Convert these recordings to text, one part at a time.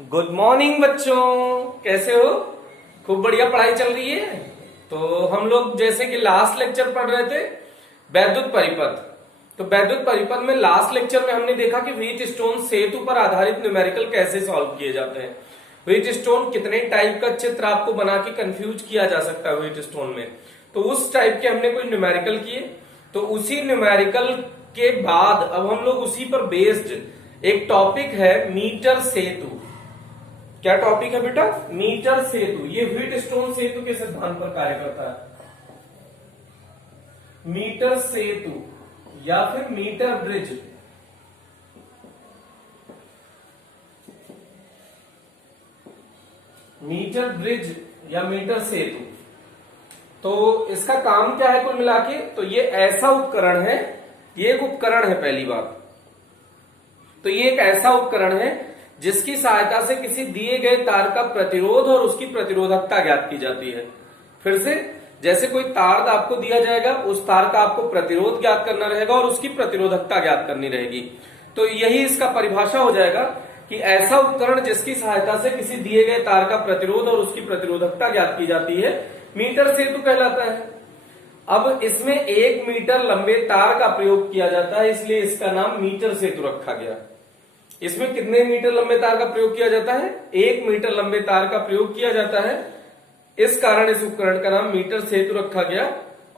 Good morning बच्चों, कैसे हो? खूब बढ़िया पढ़ाई चल रही है। तो हम लोग जैसे कि लास्ट लेक्चर पढ़ रहे थे वैद्युत परिपथ। तो वैद्युत परिपथ में लास्ट लेक्चर में हमने देखा कि व्हीट स्टोन सेतु पर आधारित न्यूमेरिकल कैसे सॉल्व किए जाते हैं। व्हीट स्टोन कितने टाइप का चित्र आपको बना के कंफ्यूज किया जा सकता है व्हीट स्टोन में, तो उस टाइप के हमने कोई न्यूमेरिकल किए। तो उसी न्यूमेरिकल के बाद अब हम लोग उसी पर बेस्ड एक टॉपिक है मीटर सेतु। क्या टॉपिक है बेटा? मीटर सेतु। ये व्हीट स्टोन सेतु के सिद्धांत पर कार्य करता है। मीटर सेतु या फिर मीटर ब्रिज। मीटर ब्रिज या मीटर सेतु। तो इसका काम क्या है कुल मिला के? तो ये ऐसा उपकरण है, ये एक उपकरण है पहली बात। तो ये एक ऐसा उपकरण है जिसकी सहायता से किसी दिए गए तार का प्रतिरोध और उसकी प्रतिरोधकता ज्ञात की जाती है। फिर से, जैसे कोई तार आपको दिया जाएगा, उस तार का आपको प्रतिरोध ज्ञात करना रहेगा और उसकी प्रतिरोधकता ज्ञात करनी रहेगी। तो यही इसका परिभाषा हो जाएगा कि ऐसा उपकरण जिसकी सहायता से किसी दिए गए तार का प्रतिरोध और उसकी प्रतिरोधकता ज्ञात की जाती है, मीटर सेतु कहलाता है। अब इसमें 1 मीटर लंबे तार का प्रयोग किया जाता है, इसलिए इसका नाम मीटर सेतु रखा गया। इसमें कितने मीटर लंबे तार का प्रयोग किया जाता है? 1 मीटर लंबे तार का प्रयोग किया जाता है। इस कारण इस उपकरण का नाम मीटर सेतु रखा गया।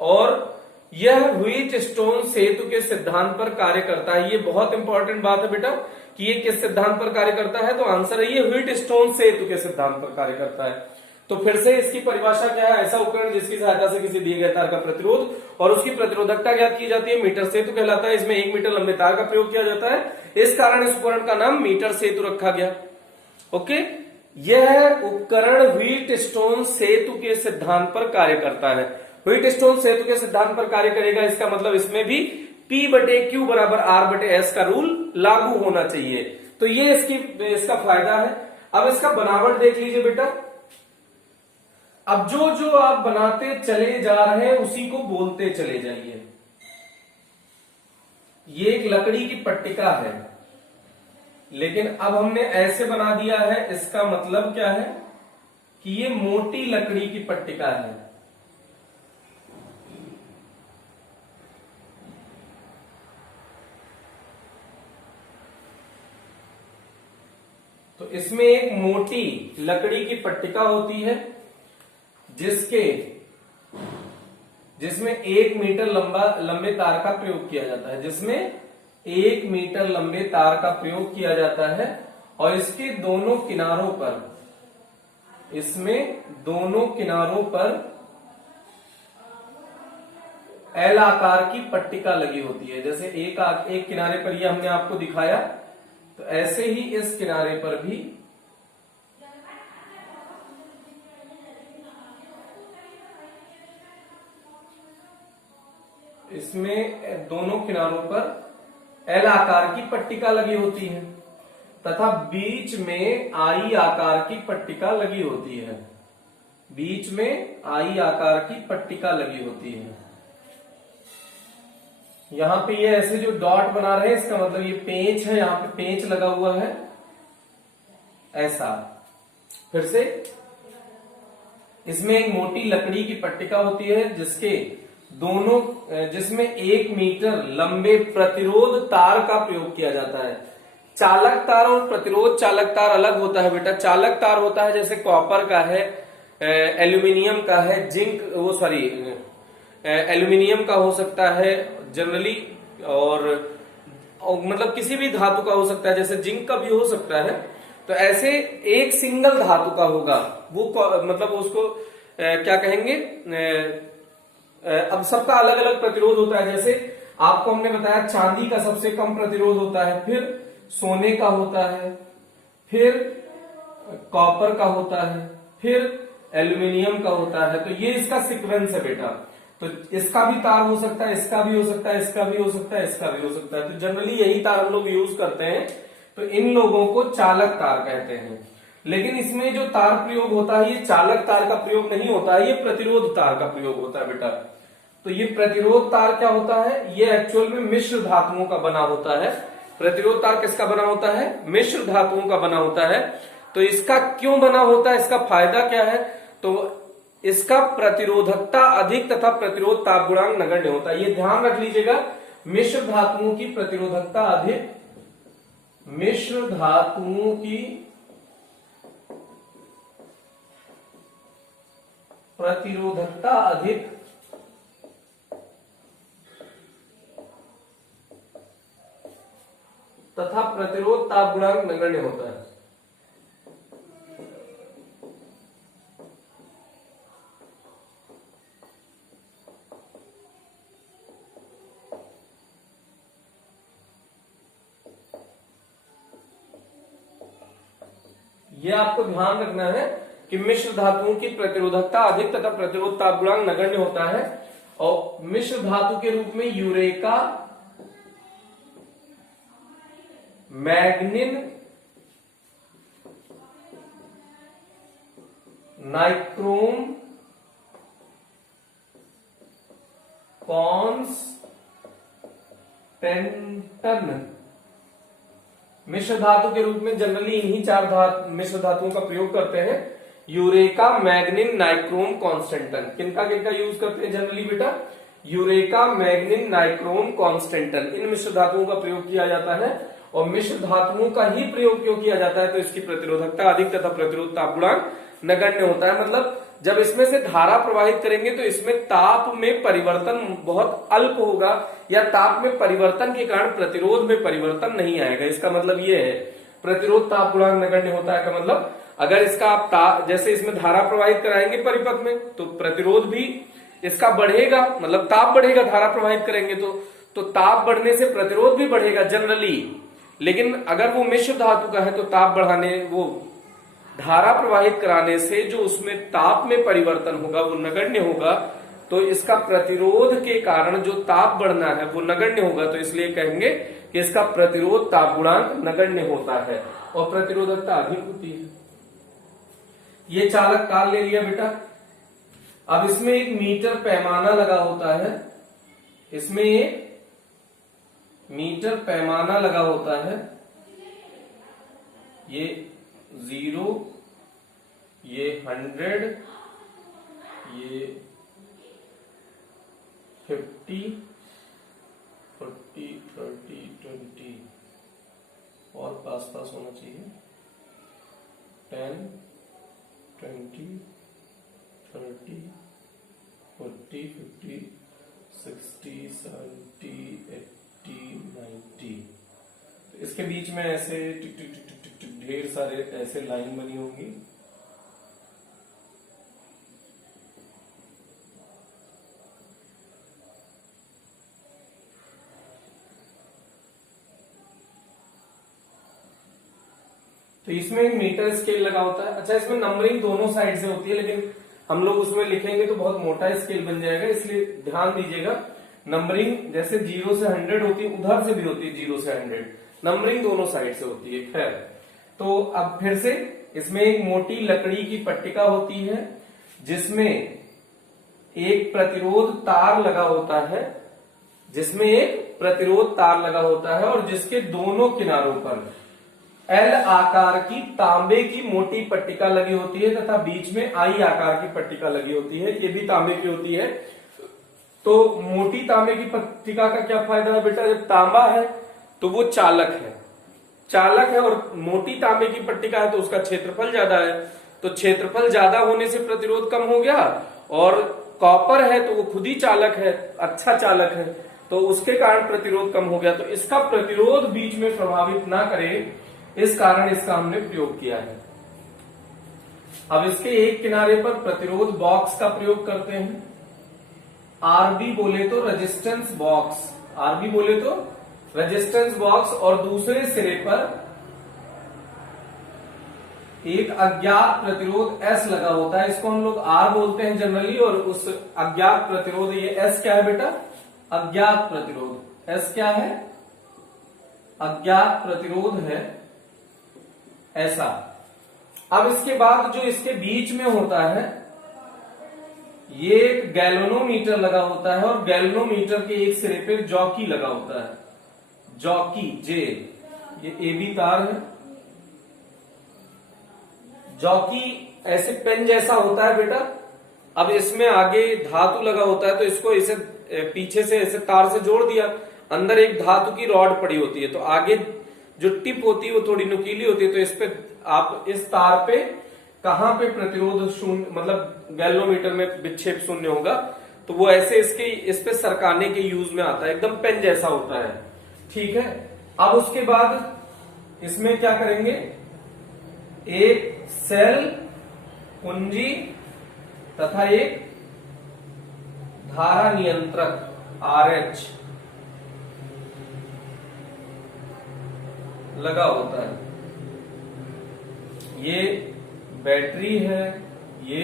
और यह व्हीट स्टोन सेतु के सिद्धांत पर कार्य करता है। ये बहुत इंपॉर्टेंट बात है बेटा कि ये किस सिद्धांत पर कार्य करता है। तो आंसर है ये व्हीट स्टोन सेतु के सिद्धांत पर कार्य करता है। तो फिर से इसकी परिभाषा क्या है? ऐसा उपकरण जिसकी सहायता से किसी दिए गए तार का प्रतिरोध और उसकी प्रतिरोधकता ज्ञात की जाती है, मीटर सेतु कहलाता है। इसमें 1 मीटर लंबे तार का प्रयोग किया जाता है, इस कारण इस उपकरण का नाम मीटर सेतु रखा गया। ओके, यह उपकरण व्हीट स्टोन सेतु के सिद्धांत पर कार्य करता है। व्हीट स्टोन सेतु के सिद्धांत पर कार्य करेगा, इसका मतलब इसमें भी P/Q बराबर R/S का रूल लागू होना चाहिए। तो ये इसका फायदा है। अब इसका बनावट देख लीजिए बेटा। अब जो जो आप बनाते चले जा रहे हैं उसी को बोलते चले जाइए। ये एक लकड़ी की पट्टिका है, लेकिन अब हमने ऐसे बना दिया है, इसका मतलब क्या है कि ये मोटी लकड़ी की पट्टिका है। तो इसमें एक मोटी लकड़ी की पट्टिका होती है जिसमें 1 मीटर लंबे तार का प्रयोग किया जाता है, जिसमें 1 मीटर लंबे तार का प्रयोग किया जाता है। और इसके दोनों किनारों पर एल आकार की पट्टिका लगी होती है। जैसे एक किनारे पर ये हमने आपको दिखाया, तो ऐसे ही इस किनारे पर भी इसमें दोनों किनारों पर एल आकार की पट्टिका लगी होती है तथा बीच में आई आकार की पट्टिका लगी होती है। बीच में आई आकार की पट्टिका लगी होती है। यहां पे ये ऐसे जो डॉट बना रहे हैं, इसका मतलब ये पेंच है, यहां पे पेंच लगा हुआ है ऐसा। फिर से, इसमें एक मोटी लकड़ी की पट्टिका होती है जिसमें 1 मीटर लंबे प्रतिरोध तार का प्रयोग किया जाता है। चालक तार और प्रतिरोध चालक तार अलग होता है बेटा। चालक तार होता है जैसे कॉपर का है, एल्यूमिनियम का है, एल्यूमिनियम का हो सकता है जनरली, और मतलब किसी भी धातु का हो सकता है, जैसे जिंक का भी हो सकता है। तो ऐसे एक सिंगल धातु का होगा वो, मतलब उसको क्या कहेंगे, अब सबका अलग अलग प्रतिरोध होता है। जैसे आपको हमने बताया चांदी का सबसे कम प्रतिरोध होता है, फिर सोने का होता है, फिर कॉपर का होता है, फिर एल्यूमिनियम का होता है। तो ये इसका सीक्वेंस है बेटा। तो इसका भी तार हो सकता है, इसका भी हो सकता है, इसका भी हो सकता है, इसका भी हो सकता है। तो जनरली यही तार हम लोग यूज करते हैं। तो इन लोगों को चालक तार कहते हैं। लेकिन इसमें जो तार प्रयोग होता है, ये चालक तार का प्रयोग नहीं होता है, ये प्रतिरोध तार का प्रयोग होता है बेटा। तो ये प्रतिरोध तार क्या होता है? ये एक्चुअल में मिश्र धातुओं का बना होता है। प्रतिरोध तार किसका बना होता है? मिश्र धातुओं का बना होता है। तो इसका क्यों बना होता है, इसका फायदा क्या है? तो इसका प्रतिरोधकता अधिक तथा प्रतिरोध ताप गुणांक नगण्य होता है। ये ध्यान रख लीजिएगा, मिश्र धातुओं की प्रतिरोधकता अधिक, मिश्र धातुओं की प्रतिरोधकता अधिक तथा प्रतिरोध ताप गुणांक नगण्य होता है। ये आपको ध्यान रखना है कि मिश्र धातुओं की प्रतिरोधकता अधिक तथा प्रतिरोध ताप गुणांक नगण्य होता है। और मिश्र धातु के रूप में यूरेका, मैग्नीन, नाइक्रोम, कॉन्स्टेंटन मिश्र धातु के रूप में जनरली इन्हीं चार मिश्र धातुओं का प्रयोग करते हैं। Eureka, मैग्नीन, nichrome, constantan. किनका किनका यूज करते हैं जनरली बेटा? यूरेका, मैग्नीन, नाइक्रोम, कॉन्स्टेंटन, इन मिश्र धातुओं का प्रयोग किया जाता है। और मिश्र धातुओं का ही प्रयोग क्यों किया जाता है? तो इसकी प्रतिरोधकता अधिक तथा प्रतिरोध ताप गुणांक नगण्य होता है। मतलब जब इसमें से धारा प्रवाहित करेंगे तो इसमें ताप में परिवर्तन बहुत अल्प होगा, या ताप में परिवर्तन के कारण प्रतिरोध में परिवर्तन नहीं आएगा। इसका मतलब ये है प्रतिरोध ताप गुणांक नगण्य होता है का मतलब, अगर इसका आप जैसे इसमें धारा प्रवाहित कराएंगे परिपथ में तो प्रतिरोध भी इसका बढ़ेगा, मतलब ताप बढ़ेगा, धारा प्रवाहित करेंगे तो ताप बढ़ने से प्रतिरोध भी बढ़ेगा जनरली। लेकिन अगर वो मिश्र धातु का है तो ताप बढ़ाने, वो धारा प्रवाहित कराने से जो उसमें ताप में परिवर्तन होगा वो नगण्य होगा। तो इसका प्रतिरोध के कारण जो ताप बढ़ना है वो नगण्य होगा। तो इसलिए कहेंगे कि इसका प्रतिरोध ताप गुणांक नगण्य होता है और प्रतिरोधकता अधिक होती है। ये चालक काल ले लिया बेटा। अब इसमें एक मीटर पैमाना लगा होता है, इसमें एक मीटर पैमाना लगा होता है। ये 0, ये 100, ये 50, 40, 30, 20 और पास होना चाहिए 10, 20, 30, 40, 50, 60, 70, 80, 90। इसके बीच में ऐसे टिक टिक टिक टिक टिक ढेर सारे ऐसे लाइन बनी होंगी। तो इसमें एक मीटर स्केल लगा होता है। अच्छा, इसमें नंबरिंग दोनों साइड से होती है, लेकिन हम लोग उसमें लिखेंगे तो बहुत मोटा स्केल बन जाएगा, इसलिए ध्यान दीजिएगा। नंबरिंग जैसे 0 से 100 होती है, उधर से भी होती है 0 से 100, नंबरिंग दोनों साइड से होती है। खैर, तो अब फिर से इसमें एक मोटी लकड़ी की पट्टिका होती है जिसमें एक प्रतिरोध तार लगा होता है, जिसमें एक प्रतिरोध तार लगा होता है और जिसके दोनों किनारों पर एल आकार की तांबे की मोटी पट्टिका लगी होती है तथा बीच में आई आकार की पट्टिका लगी होती है। ये भी तांबे की होती है। तो मोटी तांबे की पट्टिका का क्या फायदा है बेटा? जब तांबा है तो वो चालक है और मोटी तांबे की पट्टिका है तो उसका क्षेत्रफल ज्यादा है। तो क्षेत्रफल ज्यादा होने से प्रतिरोध कम हो गया, और कॉपर है तो वो खुद ही चालक है, अच्छा चालक है, तो उसके कारण प्रतिरोध कम हो गया। तो इसका प्रतिरोध बीच में प्रभावित ना करे, इस कारण इसका हमने प्रयोग किया है। अब इसके एक किनारे पर प्रतिरोध बॉक्स का प्रयोग करते हैं। आरबी बोले तो रेजिस्टेंस बॉक्स, आरबी बोले तो रेजिस्टेंस बॉक्स, और दूसरे सिरे पर एक अज्ञात प्रतिरोध एस लगा होता है। इसको हम लोग आर बोलते हैं जनरली, और उस अज्ञात प्रतिरोध, ये एस क्या है बेटा? अज्ञात प्रतिरोध। एस क्या है? अज्ञात प्रतिरोध है ऐसा। अब इसके बाद जो इसके बीच में होता है, ये एक गैल्वेनोमीटर लगा होता है, और गैल्वेनोमीटर के एक सिरे पर जॉकी लगा होता है, जॉकी जे। ये AB तार है, जॉकी ऐसे पेन जैसा होता है बेटा। अब इसमें आगे धातु लगा होता है, तो इसको इसे पीछे से ऐसे तार से जोड़ दिया, अंदर एक धातु की रॉड पड़ी होती है, तो आगे जो टिप होती है वो थोड़ी नुकीली होती है, तो इस पे आप इस तार पे कहां पे प्रतिरोध शून्य मतलब गैल्वेनोमीटर में विक्षेप शून्य होगा, तो वो ऐसे इस पे सरकाने के यूज में आता है, एकदम पेन जैसा होता है। ठीक है, अब उसके बाद इसमें क्या करेंगे, एक सेल कुंजी तथा एक धारा नियंत्रक RH लगा होता है। ये बैटरी है, ये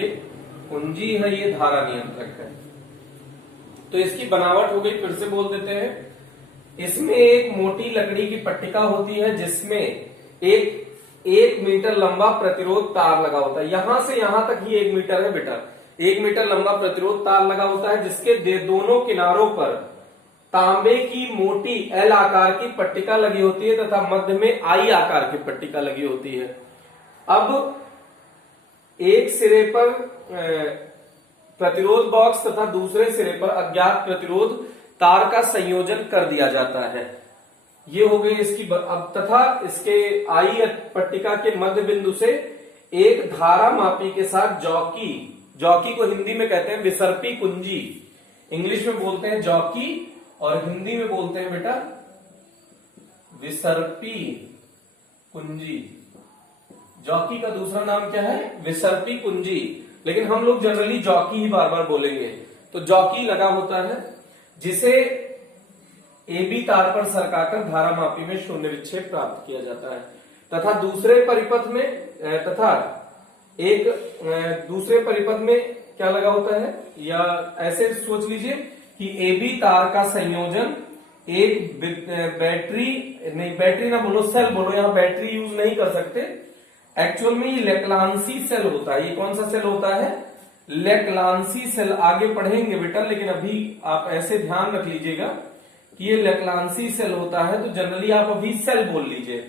कुंजी है, ये धारा नियंत्रक है। तो इसकी बनावट हो गई, फिर से बोल देते हैं। इसमें एक मोटी लकड़ी की पट्टिका होती है जिसमें एक मीटर लंबा प्रतिरोध तार लगा होता है। यहां से यहां तक ही 1 मीटर है बेटा। 1 मीटर लंबा प्रतिरोध तार लगा होता है जिसके दोनों किनारों पर तांबे की मोटी L आकार की पट्टिका लगी होती है तथा मध्य में I आकार की पट्टिका लगी होती है। अब एक सिरे पर प्रतिरोध बॉक्स तथा दूसरे सिरे पर अज्ञात प्रतिरोध तार का संयोजन कर दिया जाता है। ये हो गई इसकी अब तथा इसके I पट्टिका के मध्य बिंदु से एक धारा मापी के साथ जॉकी को हिंदी में कहते हैं विसर्पी कुंजी, इंग्लिश में बोलते हैं जॉकी और हिंदी में बोलते हैं बेटा विसर्पी कुंजी। जॉकी का दूसरा नाम क्या है, विसर्पी कुंजी, लेकिन हम लोग जनरली जॉकी ही बार बार बोलेंगे। तो जॉकी लगा होता है जिसे AB तार पर सरकाकर धारा मापी में शून्य विक्षेप प्राप्त किया जाता है तथा दूसरे परिपथ में क्या लगा होता है, या ऐसे सोच लीजिए कि AB तार का संयोजन एक बैटरी ना बोलो, सेल बोलो, यहां बैटरी यूज नहीं कर सकते। एक्चुअल में ये लेक्लांसी सेल होता है। ये कौन सा सेल होता है, लेक्लांसी सेल। आगे पढ़ेंगे बेटा, लेकिन अभी आप ऐसे ध्यान रख लीजिएगा कि ये लेक्लांसी सेल होता है, तो जनरली आप अभी सेल बोल लीजिए।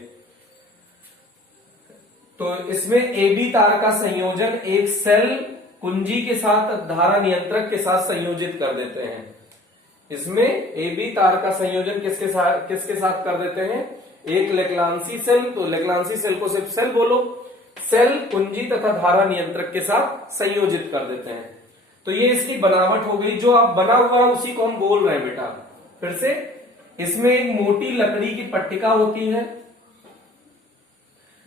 तो इसमें AB तार का संयोजन एक सेल कुंजी के साथ धारा नियंत्रक के साथ संयोजित कर देते हैं। इसमें AB तार का संयोजन किसके साथ कर देते हैं, एक लेक्लांसी सेल, तो लेक्लांसी सेल को सिर्फ सेल बोलो, सेल कुंजी तथा धारा नियंत्रक के साथ संयोजित कर देते हैं। तो ये इसकी बनावट हो गई। जो आप बना हुआ है उसी को हम बोल रहे हैं बेटा। फिर से, इसमें एक मोटी लकड़ी की पट्टिका होती है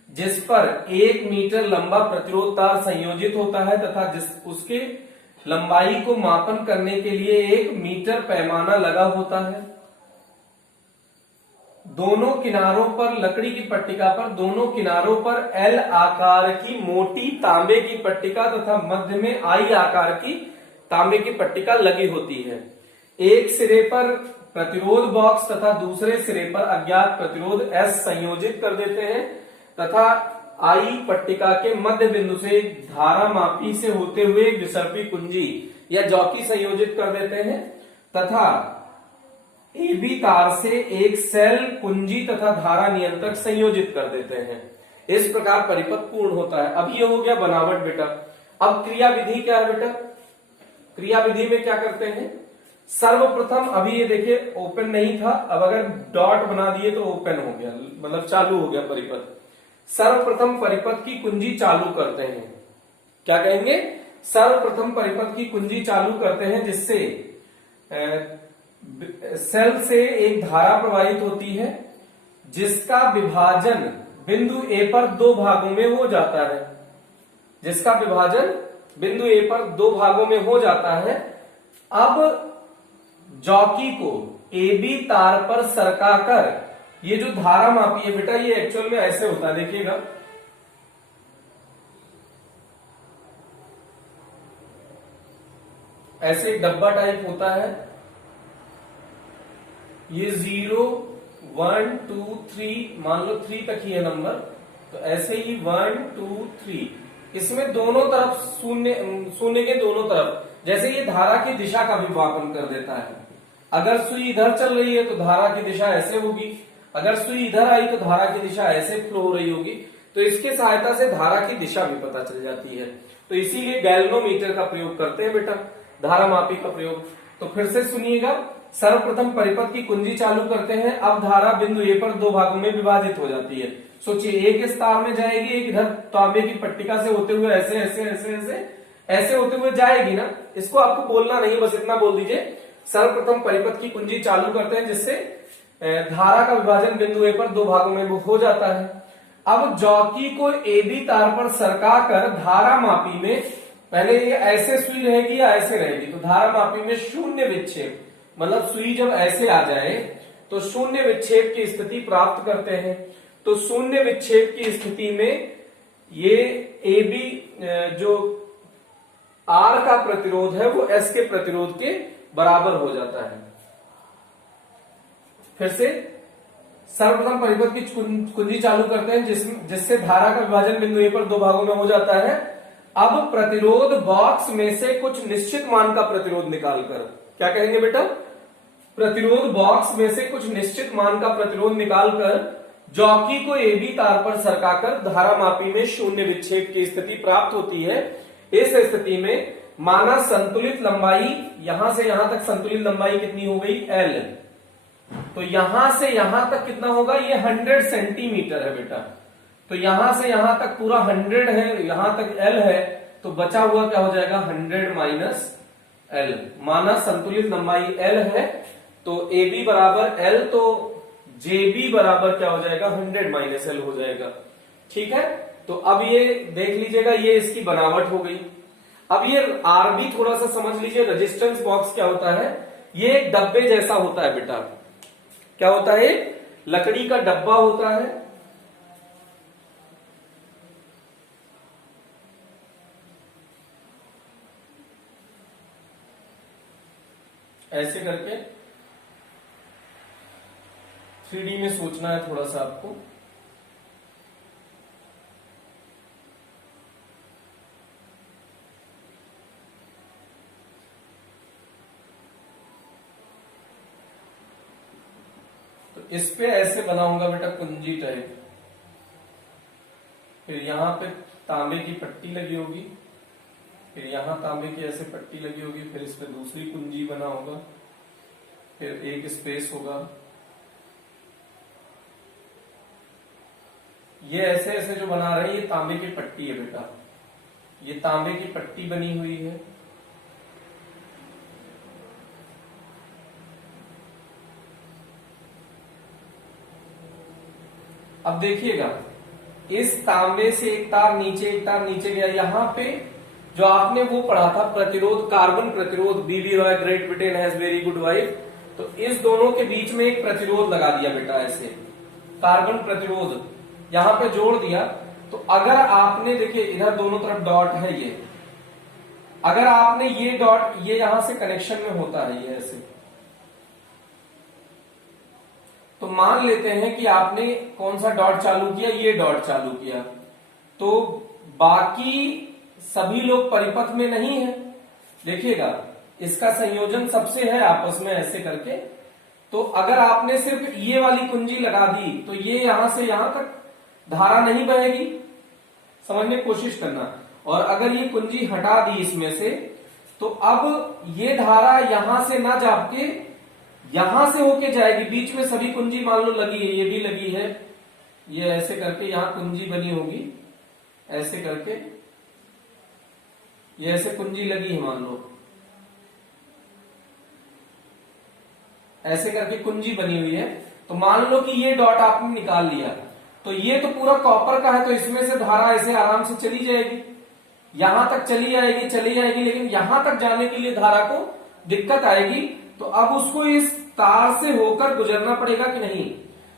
जिस पर 1 मीटर लंबा प्रतिरोध तार संयोजित होता है तथा उसके लंबाई को मापन करने के लिए 1 मीटर पैमाना लगा होता है। दोनों किनारों पर लकड़ी की पट्टिका पर दोनों किनारों पर L आकार की मोटी तांबे की पट्टिका तथा मध्य में I आकार की तांबे की पट्टिका लगी होती है। एक सिरे पर प्रतिरोध बॉक्स तथा दूसरे सिरे पर अज्ञात प्रतिरोध S संयोजित कर देते हैं तथा I पट्टिका के मध्य बिंदु से धारा मापी से होते हुए विसर्पी कुंजी या जॉकी संयोजित कर देते हैं तथा AB तार से एक सेल कुंजी तथा धारा नियंत्रक संयोजित कर देते हैं। इस प्रकार परिपथ पूर्ण होता है। अब ये हो गया बनावट बेटा। अब क्रिया विधि क्या है बेटा, क्रिया विधि में क्या करते हैं, सर्वप्रथम अभी ये देखिए ओपन नहीं था, अब अगर डॉट बना दिए तो ओपन हो गया, मतलब चालू हो गया परिपथ। सर्वप्रथम परिपथ की कुंजी चालू करते हैं। क्या कहेंगे, सर्वप्रथम परिपथ की कुंजी चालू करते हैं जिससे सेल से एक धारा प्रवाहित होती है जिसका विभाजन बिंदु A पर 2 भागों में हो जाता है। जिसका विभाजन बिंदु A पर 2 भागों में हो जाता है। अब जॉकी को AB तार पर सरकाकर ये जो धारा मापी है बेटा, ये एक्चुअल में ऐसे होता है, देखिएगा ऐसे एक डब्बा टाइप होता है। ये 0 1 2 3 मान लो 3 तक ही है नंबर, तो ऐसे ही 1 2 3 इसमें दोनों तरफ शून्य के दोनों तरफ जैसे ये धारा की दिशा का भी मापन कर देता है। अगर सुई इधर चल रही है तो धारा की दिशा ऐसे होगी, अगर सुई इधर आई तो धारा की दिशा ऐसे फ्लो हो रही होगी। तो इसकी सहायता से धारा की दिशा भी पता चल जाती है। तो इसीलिए गैल्वेनोमीटर का प्रयोग करते हैं बेटा, धारा मापी का प्रयोग। तो फिर से सुनिएगा, सर्वप्रथम परिपथ की कुंजी चालू करते हैं। अब धारा बिंदु ए पर दो भागों में विभाजित हो जाती है। सोचिए, एक इस तार में जाएगी, एक इधर तांबे की पट्टिका से होते हुए ऐसे ऐसे ऐसे ऐसे ऐसे होते हुए जाएगी ना। इसको आपको बोलना नहीं, बस इतना बोल दीजिए, सर्वप्रथम परिपथ की कुंजी चालू करते हैं जिससे धारा का विभाजन बिंदु ए पर दो भागों में हो जाता है। अब जॉकी को ए बी तार पर सरका कर धारा मापी में, पहले ये ऐसे सुई रहेगी या ऐसे रहेगी, तो धारा मापी में शून्य विक्षेप, मतलब सुई जब ऐसे आ जाए तो शून्य विक्षेप की स्थिति प्राप्त करते हैं। तो शून्य विक्षेप की स्थिति में ये ए बी जो आर का प्रतिरोध है वो एस के प्रतिरोध के बराबर हो जाता है। फिर से सर्वप्रथम परिपथ की कुंजी चालू करते हैं जिससे धारा का विभाजन बिंदु ए पर दो भागों में हो जाता है। अब प्रतिरोध बॉक्स में से कुछ निश्चित मान का प्रतिरोध निकालकर, क्या कहेंगे बेटा, प्रतिरोध बॉक्स में से कुछ निश्चित मान का प्रतिरोध निकालकर जॉकी को ए बी तार पर सरकाकर धारा मापी में शून्य विक्षेप की स्थिति प्राप्त होती है। इस स्थिति में माना संतुलित लंबाई, यहां से यहां तक संतुलित लंबाई कितनी हो गई, एल। तो यहां से यहां तक कितना होगा, ये 100 सेंटीमीटर है बेटा। तो यहां से यहां तक पूरा 100 है, यहां तक एल है, तो बचा हुआ क्या हो जाएगा, 100 माइनस एल। माना संतुलित लंबाई एल है, तो ए बी बराबर एल, तो जे बी बराबर क्या हो जाएगा, 100 माइनस एल हो जाएगा। ठीक है, तो अब ये देख लीजिएगा, ये इसकी बनावट हो गई। अब ये आरबी थोड़ा सा समझ लीजिए, रेजिस्टेंस बॉक्स क्या होता है, ये एक डब्बे जैसा होता है बेटा। क्या होता है, लकड़ी का डब्बा होता है। ऐसे करके 3D में सोचना है थोड़ा सा आपको। तो इस पे ऐसे बनाऊंगा बेटा कुंजी टाइप, फिर यहां पे तांबे की पट्टी लगी होगी, फिर यहां तांबे की ऐसे पट्टी लगी होगी, फिर इस पे दूसरी कुंजी बना होगा, फिर एक स्पेस होगा। ये ऐसे ऐसे जो बना रहे हैं, ये तांबे की पट्टी है बेटा, ये तांबे की पट्टी बनी हुई है। अब देखिएगा, इस तांबे से एक तार नीचे, एक तार नीचे गया। यहां पे जो आपने वो पढ़ा था प्रतिरोध, कार्बन प्रतिरोध, B B Roy Great Britain has very good wife, तो इस दोनों के बीच में एक प्रतिरोध लगा दिया बेटा, ऐसे कार्बन प्रतिरोध यहां पे जोड़ दिया। तो अगर आपने, देखिए इधर दोनों तरफ डॉट है, ये अगर आपने ये डॉट, ये यहां से कनेक्शन में होता है ये ऐसे, तो मान लेते हैं कि आपने कौन सा डॉट चालू किया, ये डॉट चालू किया, तो बाकी सभी लोग परिपथ में नहीं है। देखिएगा, इसका संयोजन सबसे है आपस में ऐसे करके। तो अगर आपने सिर्फ ये वाली कुंजी लगा दी तो ये यहां से यहां तक धारा नहीं बहेगी, समझने की कोशिश करना। और अगर ये कुंजी हटा दी इसमें से, तो अब ये धारा यहां से ना जाके यहां से होके जाएगी। बीच में सभी कुंजी मान लो लगी है, ये भी लगी है, ये ऐसे करके यहां कुंजी बनी होगी, ऐसे करके ये ऐसे कुंजी लगी है, मान लो ऐसे करके कुंजी बनी हुई है। तो मान लो कि ये डॉट आपने निकाल लिया, तो ये तो पूरा कॉपर का है, तो इसमें से धारा ऐसे आराम से चली जाएगी, यहां तक चली जाएगी, लेकिन यहां तक जाने के लिए धारा को दिक्कत आएगी। तो अब उसको इस तार से होकर गुजरना पड़ेगा कि नहीं।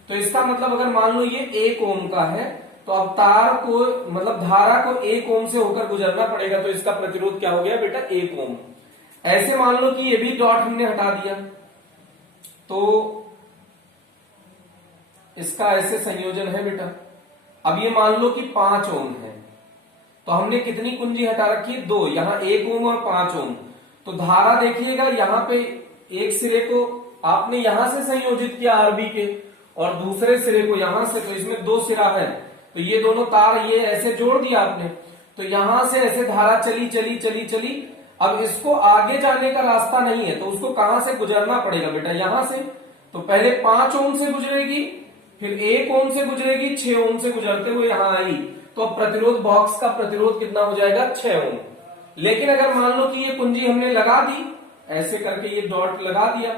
तो इसका मतलब अगर मान लो ये 1 ओम का है, तो अब तार को, मतलब धारा को 1 ओम से होकर गुजरना पड़ेगा, तो इसका प्रतिरोध क्या हो गया बेटा, 1 ओम। ऐसे मान लो कि ये भी डॉट हमने हटा दिया, तो इसका ऐसे संयोजन है बेटा। अब ये मान लो कि 5 ओम है, तो हमने कितनी कुंजी हटा रखी है, 2, यहां 1 ओम और 5 ओम। तो धारा देखिएगा, यहां पे एक सिरे को आपने यहां से संयोजित किया आरबी के, और दूसरे सिरे को यहां से, तो इसमें 2 सिरा है, तो ये दोनों तार ये ऐसे जोड़ दिया आपने, तो यहां से ऐसे धारा चली चली चली चली। अब इसको आगे जाने का रास्ता नहीं है, तो उसको कहां से गुजरना पड़ेगा बेटा, यहां से। तो पहले 5 ओम से गुजरेगी, फिर 1 ओम से गुजरेगी, 6 ओम से गुजरते हुए यहां आई। तो अब प्रतिरोध बॉक्स का प्रतिरोध कितना हो जाएगा, 6 ओम। लेकिन अगर मान लो कि ये कुंजी हमने लगा दी, ऐसे करके ये डॉट लगा दिया,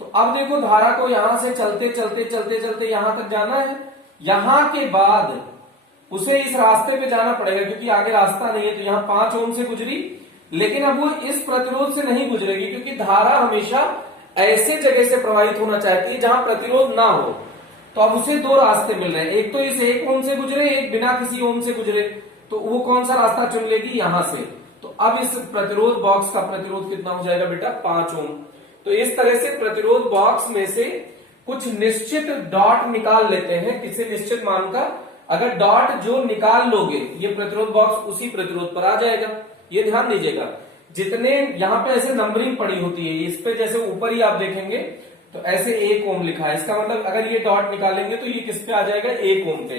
तो अब देखो धारा को यहां से चलते चलते चलते चलते यहां तक जाना है। यहां के बाद उसे इस रास्ते पे जाना पड़ेगा, क्योंकि आगे रास्ता नहीं है। तो यहां 5 ओम से गुजरी, लेकिन अब वो इस प्रतिरोध से नहीं गुजरेगी, क्योंकि धारा हमेशा ऐसे जगह से प्रवाहित होना चाहती है जहां प्रतिरोध ना हो। तो अब उसे 2 रास्ते मिल रहे हैं, एक तो इस 1 ओम से गुजरे, एक बिना किसी ओम से गुजरे। तो वो कौन सा रास्ता चुन लेगी, यहां से। तो अब इस प्रतिरोध बॉक्स का प्रतिरोध कितना हो जाएगा बेटा, 5 ओम। तो इस तरह से प्रतिरोध बॉक्स में से कुछ निश्चित डॉट निकाल लेते हैं, किसी निश्चित मान का। अगर डॉट जो निकाल लोगे, ये प्रतिरोध बॉक्स उसी प्रतिरोध पर आ जाएगा। ये ध्यान दीजिएगा, जितने यहां पे ऐसे नंबरिंग पड़ी होती है, इस पे जैसे ऊपर ही आप देखेंगे तो ऐसे 1 ओम लिखा है, इसका मतलब अगर ये डॉट निकालेंगे तो ये किस पे आ जाएगा, 1 ओम पे।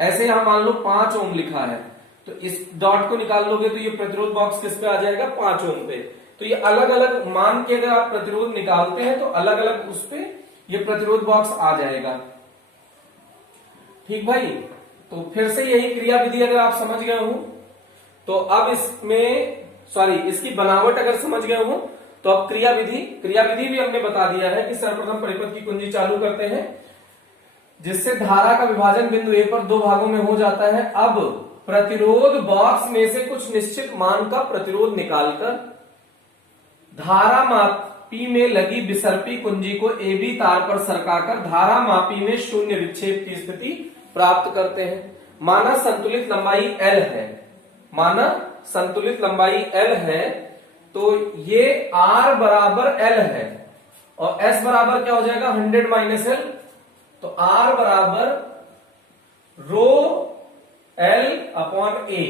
ऐसे यहां मान लो 5 ओम लिखा है, तो इस डॉट को निकाल लोगे तो ये प्रतिरोध बॉक्स किस पे आ जाएगा, 5 ओम पे। तो ये अलग अलग मान के अगर आप प्रतिरोध निकालते हैं तो अलग अलग उस पे ये प्रतिरोध बॉक्स आ जाएगा। ठीक भाई, तो फिर से यही क्रिया विधि अगर आप समझ गए हो, तो अब इसमें इसकी बनावट अगर समझ गए हो, तो अब क्रिया विधि भी हमने बता दिया है कि सर्वप्रथम परिपथ की कुंजी चालू करते हैं, जिससे धारा का विभाजन बिंदु ए पर 2 भागों में हो जाता है। अब प्रतिरोध बॉक्स में से कुछ निश्चित मान का प्रतिरोध निकालकर धारा मापी में लगी विसर्पी कुंजी को ए बी तार पर सरकाकर धारा मापी में शून्य विक्षेप की स्थिति प्राप्त करते हैं। माना संतुलित लंबाई L है, माना संतुलित लंबाई L है, तो ये R बराबर L है और S बराबर क्या हो जाएगा, 100 माइनस L। तो R बराबर रो L अपॉन A,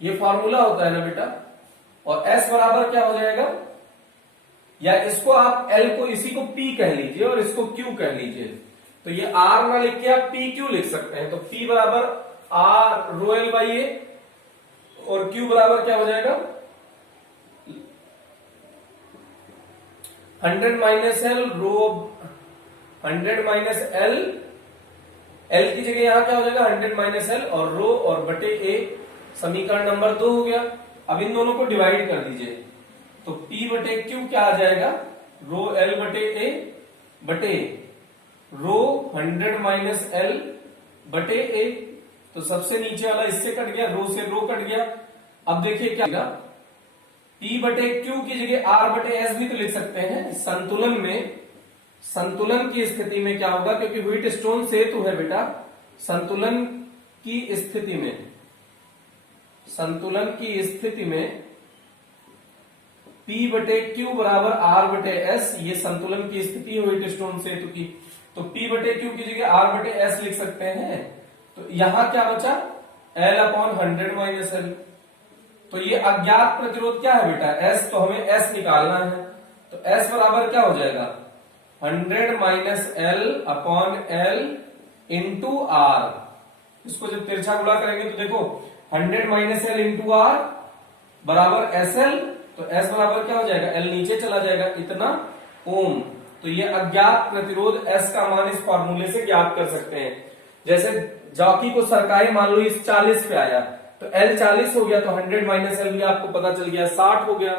ये फॉर्मूला होता है ना बेटा। और S बराबर क्या हो जाएगा, या इसको आप L को, इसी को P कह लीजिए और इसको Q कह लीजिए। तो ये R ना लिख के आप PQ लिख सकते हैं। तो P बराबर R rho L by A और Q बराबर क्या हो जाएगा, 100 minus L rho 100 minus L, L की जगह यहां क्या हो जाएगा 100 माइनस L और रो और बटे A। समीकरण नंबर 2 हो गया। अब इन दोनों को डिवाइड कर दीजिए, तो P बटे Q क्या आ जाएगा, रो L बटे A बटे रो 100 माइनस L बटे A। तो सबसे नीचे वाला इससे कट गया, रो से रो कट गया। अब देखिए क्या होगा, P बटे Q की जगह R बटे S भी तो लिख सकते हैं। संतुलन में, संतुलन की स्थिति में क्या होगा, क्योंकि व्हीटस्टोन सेतु है बेटा, संतुलन की स्थिति में, संतुलन की स्थिति में P बटे Q बराबर R बटे S, ये संतुलन की स्थिति है व्हीटस्टोन सेतु की। तो P बटे Q की जगह R बटे S लिख सकते हैं। तो यहां क्या बचा, L अपॉन 100 माइनस L। तो ये अज्ञात प्रतिरोध क्या है बेटा, S, तो हमें S निकालना है। तो S बराबर क्या हो जाएगा, 100 minus L upon L into R। इसको जब तिरछा गुणा करेंगे तो देखो 100 माइनस L इंटू R बराबर SL। तो S बराबर क्या हो जाएगा, L नीचे चला जाएगा, इतना ओम। तो ये अज्ञात प्रतिरोध S का मान इस फॉर्मूले से ज्ञात कर सकते हैं। जैसे जॉकी को सरकाए मान लो इस 40 पे आया, तो L 40 हो गया, तो 100 माइनस L भी आपको पता चल गया 60 हो गया।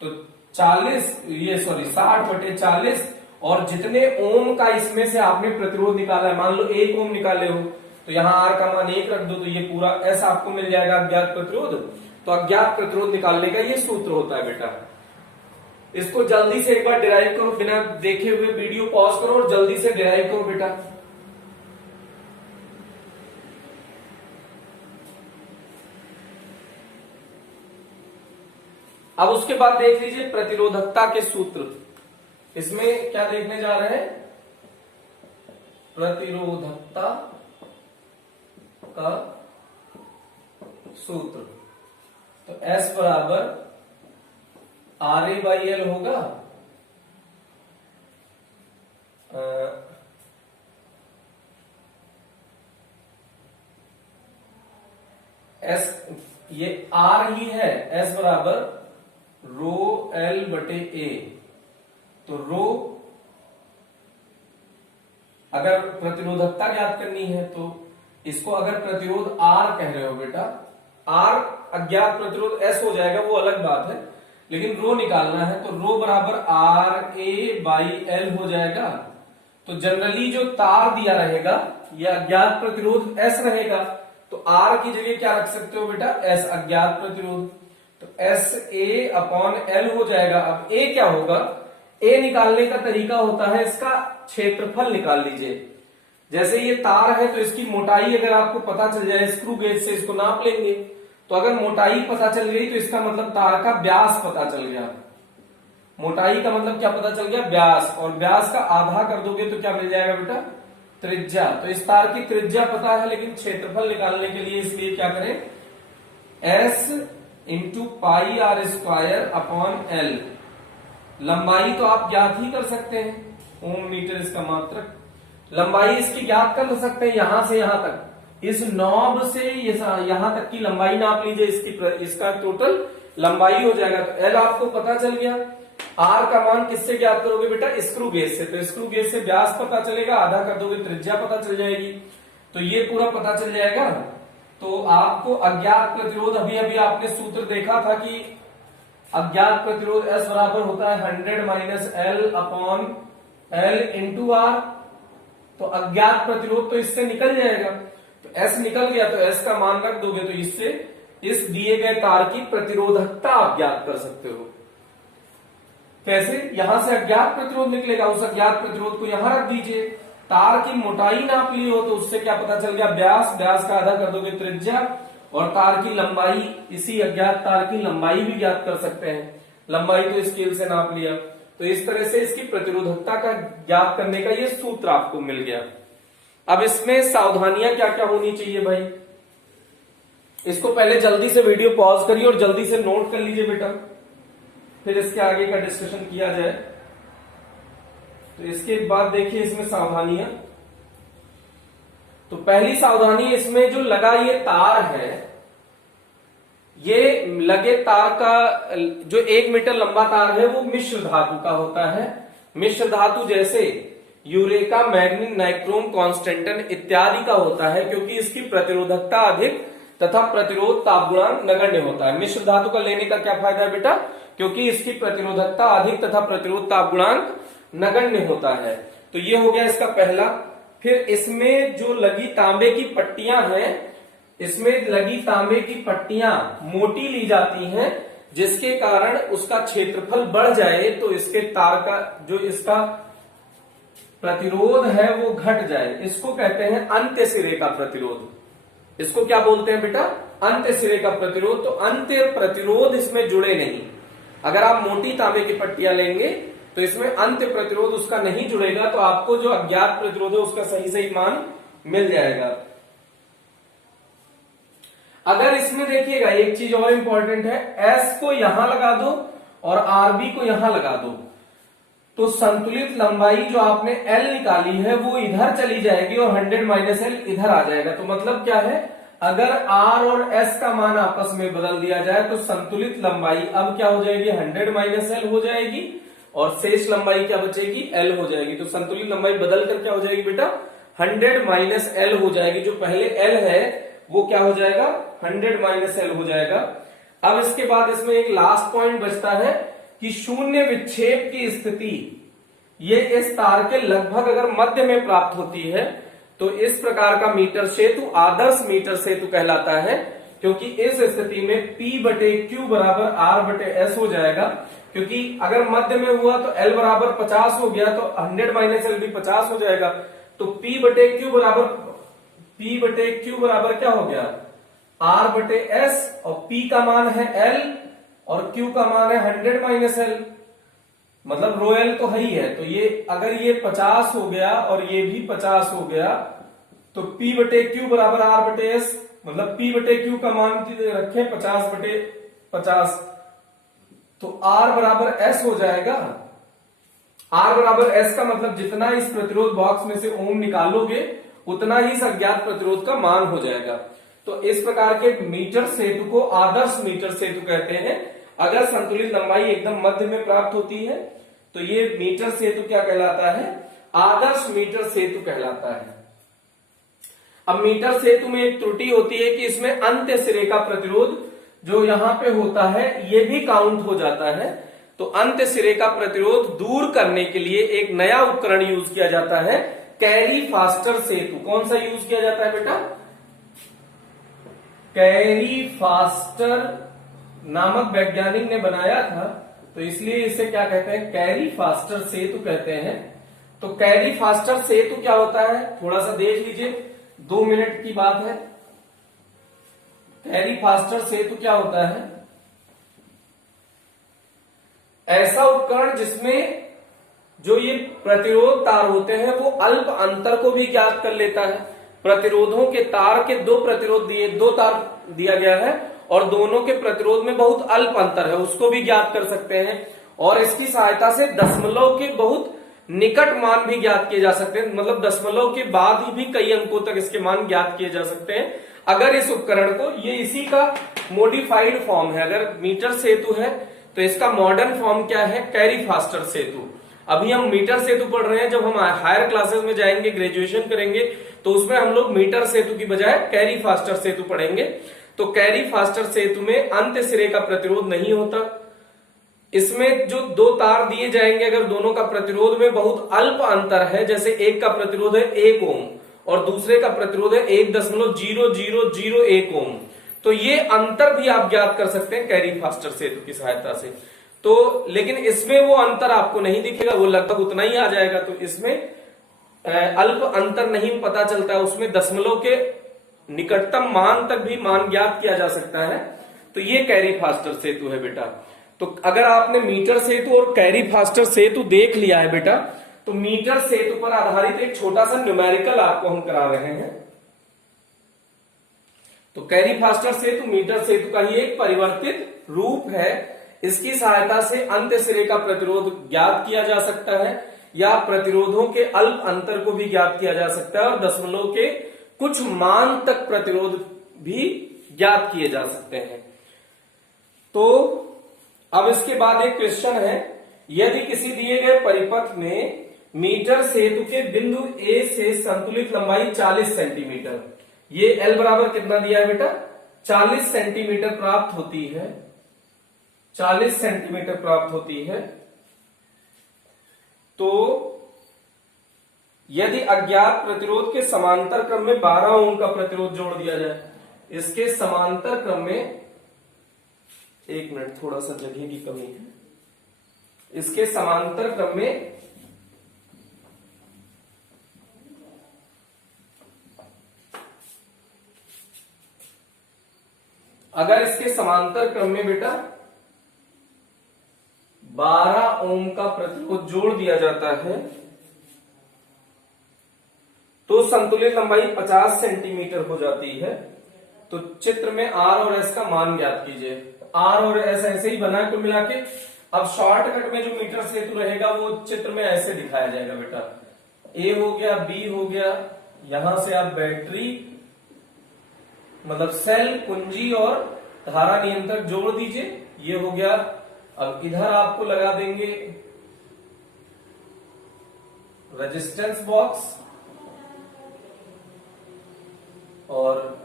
तो 60 बटे 40, और जितने ओम का इसमें से आपने प्रतिरोध निकाला है, मान लो 1 ओम निकाले हो, तो यहाँ R का मान 1 रख दो, तो ये पूरा S आपको मिल जाएगा अज्ञात प्रतिरोध। तो अज्ञात प्रतिरोध निकालने का ये सूत्र होता है बेटा। इसको जल्दी से एक बार डिराइव करो, बिना देखे हुए वीडियो पॉज करो और जल्दी से डिराइव करो बेटा। अब उसके बाद देख लीजिए प्रतिरोधकता के सूत्र। इसमें क्या देखने जा रहे हैं, प्रतिरोधकता का सूत्र। तो S बराबर RA बाई L होगा, एस ये आर ही है, एस बराबर रो एल बटे ए। तो रो अगर प्रतिरोधकता ज्ञात करनी है तो इसको अगर प्रतिरोध आर कह रहे हो बेटा, आर अज्ञात प्रतिरोध एस हो जाएगा, वो अलग बात है, लेकिन रो निकालना है तो रो बराबर आर ए बाई एल हो जाएगा। तो जनरली जो तार दिया रहेगा ये अज्ञात प्रतिरोध एस रहेगा, तो आर की जगह क्या रख सकते हो बेटा, एस अज्ञात प्रतिरोध, तो एस ए अपॉन एल हो जाएगा। अब ए क्या होगा, ए निकालने का तरीका होता है इसका क्षेत्रफल निकाल लीजिए। जैसे ये तार है तो इसकी मोटाई अगर आपको पता चल जाए, स्क्रू गेज से इसको नाप लेंगे, तो अगर मोटाई पता चल गई तो इसका मतलब तार का व्यास पता चल गया। मोटाई का मतलब क्या पता चल गया, व्यास, और व्यास का आधा कर दोगे तो क्या मिल जाएगा बेटा, त्रिज्या। तो इस तार की त्रिज्या पता है, लेकिन क्षेत्रफल निकालने के लिए इसलिए क्या करें, S into pi R square upon L. लंबाई तो आप ज्ञात ही कर सकते हैं, ओम मीटर इसका मात्रक, लंबाई इसकी ज्ञात कर सकते हैं यहां से यहां तक, इस नॉब से यहां तक की लंबाई नाप लीजिए, इसका टोटल लंबाई हो जाएगा। तो एल आपको पता चल गया, आर का मान किससे ज्ञात करोगे बेटा, स्क्रू गेज से, तो स्क्रू गेज से व्यास पता चलेगा, आधा कर दोगे त्रिज्या पता चल जाएगी, तो ये पूरा पता चल जाएगा। तो आपको अज्ञात प्रतिरोध, अभी अभी आपने सूत्र देखा था कि अज्ञात प्रतिरोध एस बराबर होता है 100 minus L upon L into R. तो अज्ञात प्रतिरोध तो इससे निकल जाएगा, तो एस निकल गया, तो एस का मान रख दोगे तो इससे इस दिए गए तार की प्रतिरोधकता आप ज्ञात कर सकते हो। कैसे, यहां से अज्ञात प्रतिरोध निकलेगा, उस अज्ञात प्रतिरोध को यहां रख दीजिए, तार की मोटाई नाप ली हो तो उससे क्या पता चल गया, व्यास, व्यास का आधा कर दोगे त्रिज्या, और तार की लंबाई, इसी अज्ञात तार की लंबाई भी ज्ञात कर सकते हैं, लंबाई तो स्केल से नाप लिया। तो इस तरह से इसकी प्रतिरोधकता का ज्ञात करने का ये सूत्र आपको मिल गया। अब इसमें सावधानियां क्या क्या होनी चाहिए भाई, इसको पहले जल्दी से वीडियो पॉज करिए और जल्दी से नोट कर लीजिए बेटा, फिर इसके आगे का डिस्कशन किया जाए। तो इसके बाद देखिए इसमें सावधानियां, तो पहली सावधानी इसमें जो लगा ये तार है, ये लगे तार का जो 1 मीटर लंबा तार है वो मिश्र धातु का होता है। मिश्र धातु जैसे यूरेका, मैग्नीज, नाइक्रोम, कॉन्स्टेंटन इत्यादि का होता है, क्योंकि इसकी प्रतिरोधकता अधिक तथा प्रतिरोध ताप गुणांक नगण्य होता है। मिश्र धातु का लेने का क्या फायदा है बेटा, क्योंकि इसकी प्रतिरोधकता अधिक तथा प्रतिरोध ताप गुणांक नगण्य होता है। तो ये हो गया इसका पहला। फिर इसमें जो लगी तांबे की पट्टियां हैं, इसमें लगी तांबे की पट्टियां मोटी ली जाती हैं, जिसके कारण उसका क्षेत्रफल बढ़ जाए तो इसके तार का जो इसका प्रतिरोध है वो घट जाए। इसको कहते हैं अंत्य सिरे का प्रतिरोध। इसको क्या बोलते हैं बेटा, अंत्य सिरे का प्रतिरोध। तो अंत्य प्रतिरोध इसमें जुड़े नहीं। अगर आप मोटी तांबे की पट्टियां लेंगे तो इसमें अंत्य प्रतिरोध उसका नहीं जुड़ेगा, तो आपको जो अज्ञात प्रतिरोध है उसका सही सही मान मिल जाएगा। अगर इसमें देखिएगा एक चीज और इंपॉर्टेंट है, एस को यहां लगा दो और आरबी को यहां लगा दो, तो संतुलित लंबाई जो आपने एल निकाली है वो इधर चली जाएगी और 100 माइनस एल इधर आ जाएगा। तो मतलब क्या है, अगर आर और एस का मान आपस में बदल दिया जाए तो संतुलित लंबाई अब क्या हो जाएगी, 100 माइनस एल हो जाएगी, और शेष लंबाई क्या बचेगी, एल हो जाएगी। तो संतुलित लंबाई बदल कर क्या हो जाएगी बेटा, 100 माइनस एल हो जाएगी। जो पहले एल है वो क्या हो जाएगा, 100 माइनस एल हो जाएगा। अब इसके बाद इसमें एक लास्ट पॉइंट बचता है कि शून्य विक्षेप की स्थिति ये इस तार के लगभग अगर मध्य में प्राप्त होती है तो इस प्रकार का मीटर सेतु आदर्श मीटर सेतु कहलाता है, क्योंकि इस स्थिति में P बटे Q बराबर R बटे S हो जाएगा। क्योंकि अगर मध्य में हुआ तो L बराबर 50 हो गया, तो 100 माइनस एल भी 50 हो जाएगा। तो P बटे Q बराबर क्या हो गया, R बटे S, और P का मान है L और Q का मान है 100 माइनस एल, मतलब रो एल तो है ही है। तो ये अगर ये 50 हो गया और ये भी 50 हो गया तो P बटे Q बराबर R बटे S, मतलब P बटे Q का मान रखें 50 बटे 50, तो R बराबर S हो जाएगा। R बराबर S का मतलब जितना इस प्रतिरोध बॉक्स में से ओम निकालोगे उतना ही इस अज्ञात प्रतिरोध का मान हो जाएगा। तो इस प्रकार के मीटर सेतु को आदर्श मीटर सेतु कहते हैं। अगर संतुलित लंबाई एकदम मध्य में प्राप्त होती है तो ये मीटर सेतु क्या कहलाता है? आदर्श मीटर सेतु कहलाता है। अब मीटर सेतु में एक त्रुटि होती है कि इसमें अंत्य सिरे का प्रतिरोध जो यहां पे होता है ये भी काउंट हो जाता है। तो अंत्य सिरे का प्रतिरोध दूर करने के लिए एक नया उपकरण यूज किया जाता है, कैरी फास्टर सेतु। कौन सा यूज किया जाता है बेटा? कैरी फास्टर नामक वैज्ञानिक ने बनाया था, तो इसलिए इसे क्या कहते हैं? कैरी फास्टर सेतु कहते हैं। तो कैरी फास्टर सेतु क्या होता है? थोड़ा सा देख लीजिए, 2 मिनट की बात है। कैरी फास्टर सेतु क्या होता है? ऐसा उपकरण जिसमें जो ये प्रतिरोध तार होते हैं वो अल्प अंतर को भी ज्ञात कर लेता है। प्रतिरोधों के तार के दो तार दिया गया है और दोनों के प्रतिरोध में बहुत अल्प अंतर है, उसको भी ज्ञात कर सकते हैं। और इसकी सहायता से दशमलव के बहुत निकट मान भी ज्ञात किए जा सकते हैं, मतलब दशमलव के बाद ही भी कई अंकों तक इसके मान ज्ञात किए जा सकते हैं अगर इस उपकरण को, ये इसी का मॉडिफाइड फॉर्म है। अगर मीटर सेतु है तो इसका मॉडर्न फॉर्म क्या है? कैरी फास्टर सेतु। अभी हम मीटर सेतु पढ़ रहे हैं, जब हम हायर क्लासेस में जाएंगे, ग्रेजुएशन करेंगे, तो उसमें हम लोग मीटर सेतु की बजाय कैरी फास्टर सेतु पढ़ेंगे। तो कैरी फास्टर सेतु में अंत्य सिरे का प्रतिरोध नहीं होता। इसमें जो 2 तार दिए जाएंगे, अगर दोनों का प्रतिरोध में बहुत अल्प अंतर है, जैसे एक का प्रतिरोध है 1 ओम और दूसरे का प्रतिरोध है 1.0001 ओम, तो ये अंतर भी आप ज्ञात कर सकते हैं कैरी फास्टर सेतु की सहायता से। तो लेकिन इसमें वो अंतर आपको नहीं दिखेगा, वो लगभग उतना ही आ जाएगा। तो इसमें अल्प अंतर नहीं पता चलता है, उसमें दशमलव के निकटतम मान तक भी मान ज्ञात किया जा सकता है। तो ये कैरी फास्टर सेतु है बेटा। तो अगर आपने मीटर सेतु और कैरी फास्टर सेतु देख लिया है बेटा, तो मीटर सेतु पर आधारित एक छोटा सा न्यूमेरिकल आपको हम करा रहे हैं। तो कैरी फास्टर सेतु मीटर सेतु का ही एक परिवर्तित रूप है। इसकी सहायता से अंत्य सिरे का प्रतिरोध ज्ञात किया जा सकता है या प्रतिरोधों के अल्प अंतर को भी ज्ञात किया जा सकता है और दशमलव के कुछ मान तक प्रतिरोध भी ज्ञात किए जा सकते हैं। तो अब इसके बाद एक क्वेश्चन है, यदि किसी दिए गए परिपथ में मीटर सेतु के बिंदु ए से संतुलित लंबाई 40 सेंटीमीटर, ये एल बराबर कितना दिया है बेटा? 40 सेंटीमीटर प्राप्त होती है, 40 सेंटीमीटर प्राप्त होती है। तो यदि अज्ञात प्रतिरोध के समांतर क्रम में 12 ओम का प्रतिरोध जोड़ दिया जाए, इसके समांतर क्रम में, 1 मिनट, थोड़ा सा जगह की कमी है, इसके समांतर क्रम में अगर इसके समांतर क्रम में बेटा 12 ओम का प्रतिरोध जोड़ दिया जाता है तो संतुलित लंबाई 50 सेंटीमीटर हो जाती है। तो चित्र में आर और एस का मान ज्ञात कीजिए। आर और एस ऐसे ही बना है कुल मिला के। अब शॉर्टकट में जो मीटर सेतु रहेगा वो चित्र में ऐसे दिखाया जाएगा बेटा, ए हो गया, बी हो गया, यहां से आप बैटरी मतलब सेल, कुंजी और धारा नियंत्रक जोड़ दीजिए, ये हो गया। अब इधर आपको लगा देंगे रेजिस्टेंस बॉक्स और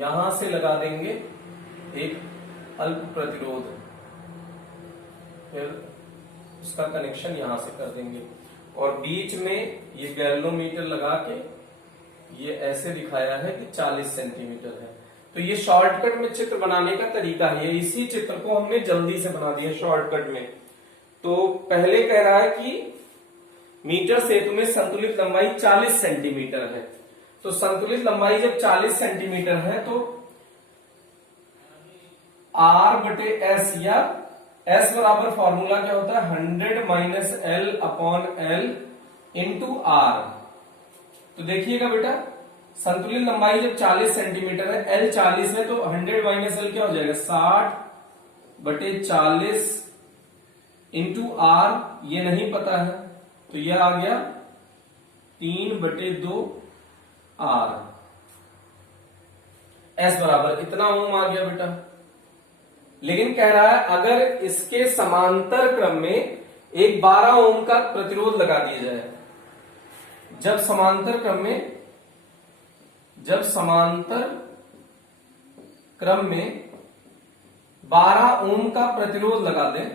यहां से लगा देंगे एक अल्प प्रतिरोध, फिर उसका कनेक्शन यहां से कर देंगे और बीच में ये गैल्वेनोमीटर लगा के ये ऐसे दिखाया है कि 40 सेंटीमीटर है। तो ये शॉर्टकट में चित्र बनाने का तरीका है। इसी चित्र को हमने जल्दी से बना दिया शॉर्टकट में। तो पहले कह रहा है कि मीटर सेतु में संतुलित लंबाई 40 सेंटीमीटर है। तो संतुलित लंबाई जब 40 सेंटीमीटर है तो R बटे S, या S बराबर फॉर्मूला क्या होता है? 100 minus L upon L into R। तो देखिएगा बेटा, संतुलित लंबाई जब 40 सेंटीमीटर है, L 40 है, तो 100 माइनस L क्या हो जाएगा? 60 बटे 40 इंटू R, ये नहीं पता है तो यह आ गया 3 बटे 2 R। एस बराबर इतना ओम आ गया बेटा। लेकिन कह रहा है अगर इसके समांतर क्रम में एक 12 ओम का प्रतिरोध लगा दिया जाए, जब समांतर क्रम में 12 ओम का प्रतिरोध लगा दें।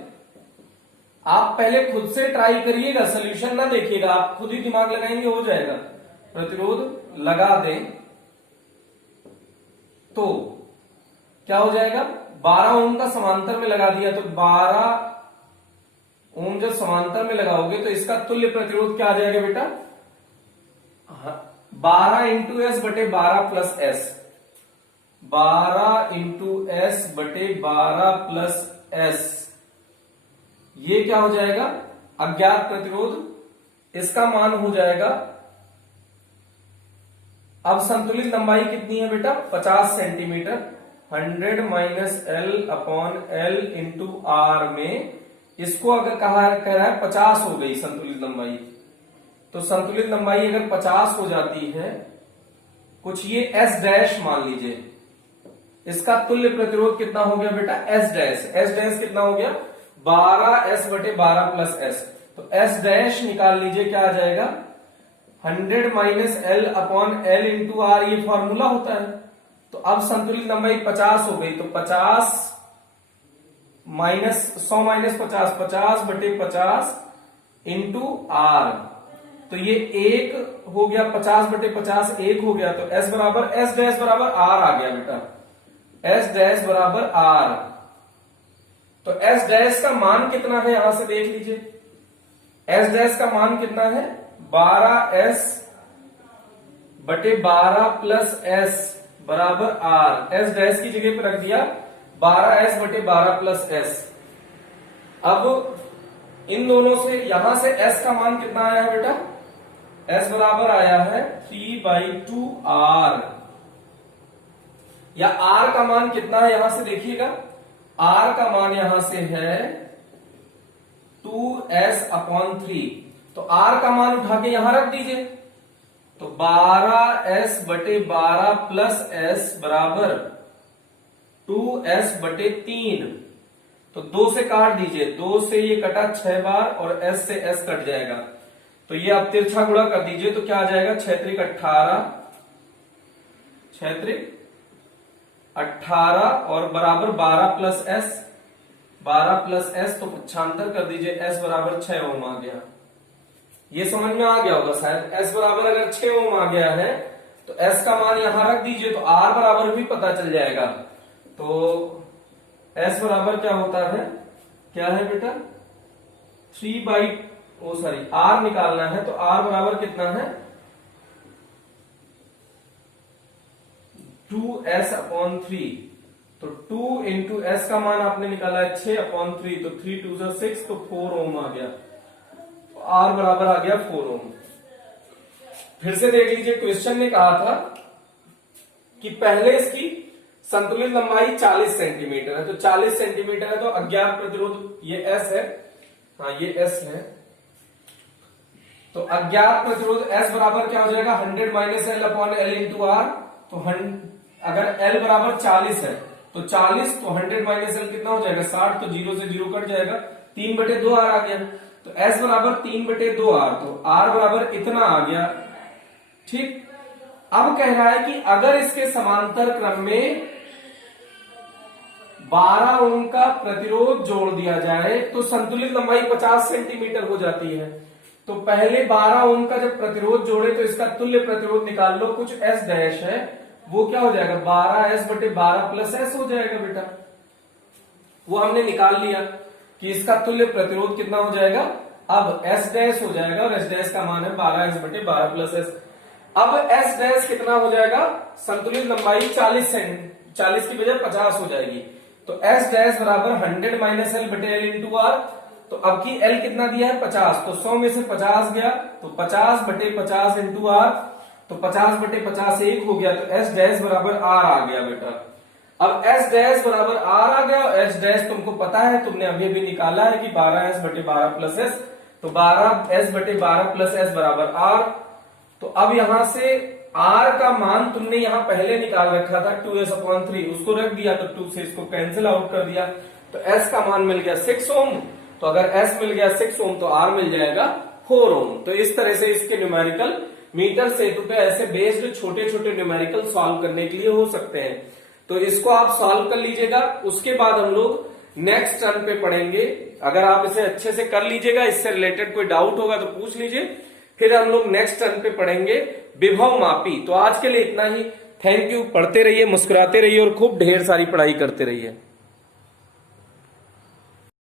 आप पहले खुद से ट्राई करिएगा, सोल्यूशन ना देखिएगा, आप खुद ही दिमाग लगाएंगे हो जाएगा। प्रतिरोध लगा दें तो क्या हो जाएगा, 12 ओम का समांतर में लगा दिया तो 12 ओम जब समांतर में लगाओगे तो इसका तुल्य प्रतिरोध क्या आ जाएगा बेटा, 12 इंटू एस बटे 12 प्लस एस, 12 इंटू एस बटे 12 प्लस एस, ये क्या हो जाएगा अज्ञात प्रतिरोध। इसका मान हो जाएगा, अब संतुलित लंबाई कितनी है बेटा 50 centimetre, 100 minus L upon L into R में इसको अगर कह रहा है 50 हो गई संतुलित लंबाई, तो संतुलित लंबाई अगर 50 हो जाती है, कुछ ये एस डैश मान लीजिए, इसका तुल्य प्रतिरोध कितना हो गया बेटा एस डैश। एस डैश कितना हो गया 12 एस बटे 12 प्लस एस, तो एस डैश निकाल लीजिए क्या आ जाएगा 100 minus L upon L into R, ये फॉर्मूला होता है। तो अब संतुलित लंबाई 50 हो गई, तो 50 माइनस 100 माइनस 50, 50 बटे 50 इंटू आर, तो ये 1 हो गया, 50 बटे 50 1 हो गया, तो एस बराबर एस डैश बराबर आर आ गया बेटा, एस डैश बराबर आर। तो एस डैश का मान कितना है यहां से देख लीजिए, एस डैश का मान कितना है 12 एस बटे 12 प्लस एस बराबर आर। एस डैश की जगह पर रख दिया 12 एस बटे 12 प्लस एस। अब इन दोनों से यहां से एस का मान कितना आया है बेटा, एस बराबर आया है 3/2 आर, या आर का मान कितना है यहां से देखिएगा, आर का मान यहां से है 2s अपॉन 3, तो आर का मान उठा के यहां रख दीजिए, तो 12s बटे 12 प्लस एस बराबर 2s बटे 3, तो 2 से काट दीजिए, 2 से ये कटा 6 बार और s से s कट जाएगा, तो ये आप तिरछा गुणा कर दीजिए, तो क्या आ जाएगा 6 त्रिक 18, 6 त्रिक 18 और बराबर 12 प्लस एस, 12 प्लस एस, तो पक्षांतर कर दीजिए, एस बराबर 6 ओम आ गया। ये समझ में आ गया होगा शायद, एस बराबर अगर 6 ओम आ गया है तो एस का मान यहां रख दीजिए, तो आर बराबर भी पता चल जाएगा। तो एस बराबर क्या होता है, क्या है बेटा 3 आर निकालना है, तो आर बराबर कितना है 2s अपॉन 3, तो 2 इंटू एस का मान आपने निकाला है 6 अपॉन 3, तो 3 2 6, तो 4 ओम आ गया, तो आर बराबर आ गया 4 ओम। फिर से देख लीजिए, क्वेश्चन ने कहा था कि पहले इसकी संतुलित लंबाई 40 सेंटीमीटर है, तो 40 सेंटीमीटर है, तो अज्ञात प्रतिरोध ये एस है, हाँ ये एस है, तो अज्ञात प्रतिरोध एस बराबर क्या हो जाएगा 100 minus L upon L into R, तो अगर एल बराबर 40 है तो 40, तो 100 माइनस एल कितना हो जाएगा 60, तो 0 से 0 कट जाएगा, 3/2 आर आ गया, तो एस बराबर 3/2 आर, तो आर बराबर इतना आ गया। ठीक, अब कह रहा है कि अगर इसके समांतर क्रम में 12 ओम का प्रतिरोध जोड़ दिया जाए तो संतुलित लंबाई 50 सेंटीमीटर हो जाती है। तो पहले 12 ओम का जब प्रतिरोध जोड़े तो इसका तुल्य प्रतिरोध निकाल लो, कुछ एस डैश है, वो क्या हो जाएगा 12s बटे 12 प्लस एस हो जाएगा बेटा, वो हमने निकाल लिया कि इसका तुल्य प्रतिरोध कितना हो जाएगा, अब एस डैश हो जाएगा, और एस डैश का मान है 12s बटे 12 प्लस एस। अब एस डैश कितना हो जाएगा, संतुलित लंबाई 40 की बजाय 50 हो जाएगी, तो एस डैश बराबर 100 माइनस एल बटे एल इंटू आर, तो अब की एल कितना दिया है 50, तो 100 में से 50 गया, तो 50 बटे 50 इंटू आर, तो 50 बटे 50 1 हो गया, तो एस डैश बराबर आर आ गया बेटा। अब एस डैश बराबर आर आ गया, एस डैश तुमको पता है, तुमने अभी भी निकाला है कि 12s बटे 12 प्लस एस, तो 12s बटे 12 प्लस एस बराबर आर। तो अब यहां से आर का मान तुमने यहां पहले निकाल रखा था 2s/3, उसको रख दिया तो 2 से इसको कैंसिल आउट कर दिया, तो s का मान मिल गया 6 ओम। तो अगर s मिल गया 6 ओम तो r मिल जाएगा 4 ओम। तो इस तरह से इसके न्यूमेरिकल मीटर सेतु पे ऐसे बेस्ड छोटे छोटे न्यूमेरिकल सॉल्व करने के लिए हो सकते हैं। तो इसको आप सॉल्व कर लीजिएगा, उसके बाद हम लोग नेक्स्ट टर्न पे पढ़ेंगे। अगर आप इसे अच्छे से कर लीजिएगा, इससे रिलेटेड कोई डाउट होगा तो पूछ लीजिए, फिर हम लोग नेक्स्ट टर्न पे पढ़ेंगे विभव मापी। तो आज के लिए इतना ही। Thank you. पढ़ते रहिए, मुस्कुराते रहिए और खूब ढेर सारी पढ़ाई करते रहिए।